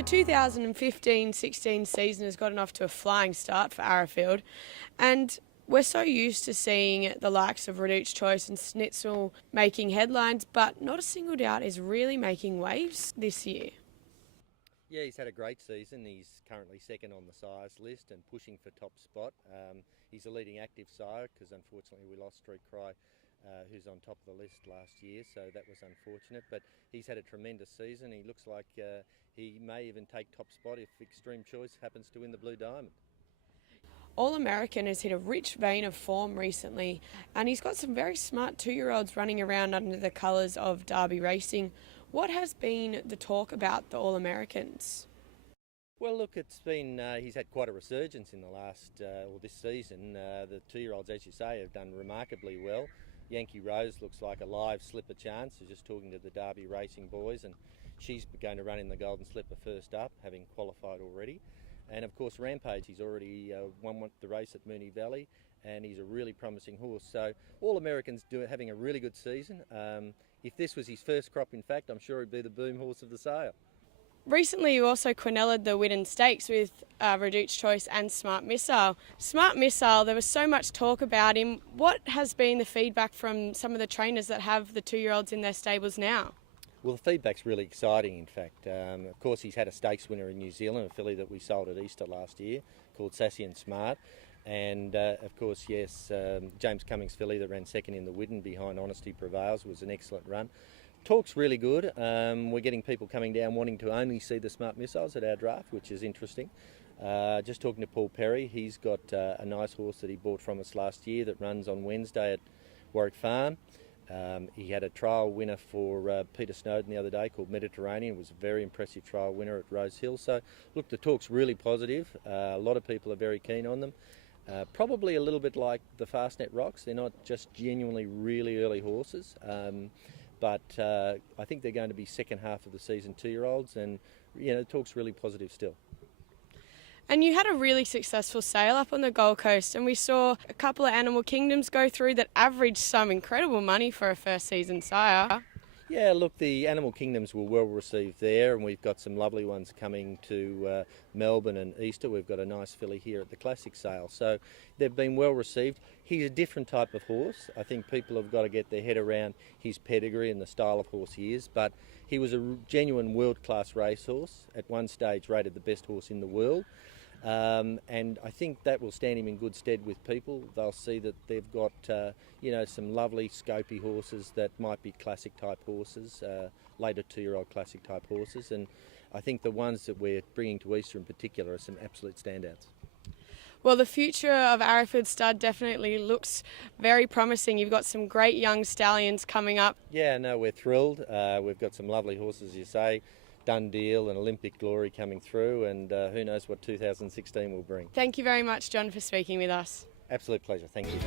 The 2015-16 season has gotten off to a flying start for Arrowfield, and we're so used to seeing the likes of Reduced Choice and Schnitzel making headlines, but not a single doubt is really making waves this year. Yeah, he's had a great season. He's currently second on the sires list and pushing for top spot. He's a leading active sire because unfortunately we lost Street Cry, who's on top of the list last year, so that was unfortunate. But he's had a tremendous season. He looks like he may even take top spot if Extreme Choice happens to win the Blue Diamond. All-American has hit a rich vein of form recently, and he's got some very smart 2-year-olds running around under the colours of Derby Racing. What has been the talk about the All-Americans? Well, look, it's been he's had quite a resurgence in the last or this season. The 2-year-olds, as you say, have done remarkably well. Yankee Rose looks like a live slipper chance. I was just talking to the Derby Racing boys, and she's going to run in the Golden Slipper first up, having qualified already. And of course, Rampage, he's already won the race at Moonee Valley, and he's a really promising horse. So all Americans having a really good season. If this was his first crop, in fact, I'm sure he'd be the boom horse of the sale. Recently, you also quinelled the Widden Stakes with Reduced Choice and Smart Missile. Smart Missile, there was so much talk about him. What has been the feedback from some of the trainers that have the 2-year-olds in their stables now? Well, the feedback's really exciting, in fact. Of course, he's had a stakes winner in New Zealand, a filly that we sold at Easter last year, called Sassy and Smart. And, of course, yes, James Cummings' filly that ran second in the Widden behind Honesty Prevails was an excellent run. Talk's really good. We're getting people coming down wanting to only see the Smart Missiles at our draft, which is interesting. Just talking to Paul Perry, he's got a nice horse that he bought from us last year that runs on Wednesday at Warwick Farm. He had a trial winner for Peter Snowden the other day called Mediterranean. It was a very impressive trial winner at Rose Hill. So, look, the talk's really positive. A lot of people are very keen on them. Probably a little bit like the Fastnet Rocks. They're not just genuinely really early horses, but I think they're going to be second half of the season 2-year-olds, and the talk's really positive still. And you had a really successful sale up on the Gold Coast, and we saw a couple of Animal Kingdoms go through that averaged some incredible money for a first season sire. Yeah, look, the Animal Kingdoms were well received there, and we've got some lovely ones coming to Melbourne and Easter. We've got a nice filly here at the Classic sale, so they've been well received. He's a different type of horse. I think people have got to get their head around his pedigree and the style of horse he is, but he was a genuine world-class racehorse. At one stage rated the best horse in the world. And I think that will stand him in good stead with people. They'll see that they've got some lovely scopy horses that might be classic type horses, later 2-year-old classic type horses, and I think the ones that we're bringing to Easter in particular are some absolute standouts. Well, the future of Arrowfield Stud definitely looks very promising. You've got some great young stallions coming up. Yeah, no, we're thrilled. We've got some lovely horses, as you say. Done Deal and Olympic Glory coming through, and who knows what 2016 will bring. Thank you very much, John, for speaking with us. Absolute pleasure. Thank you.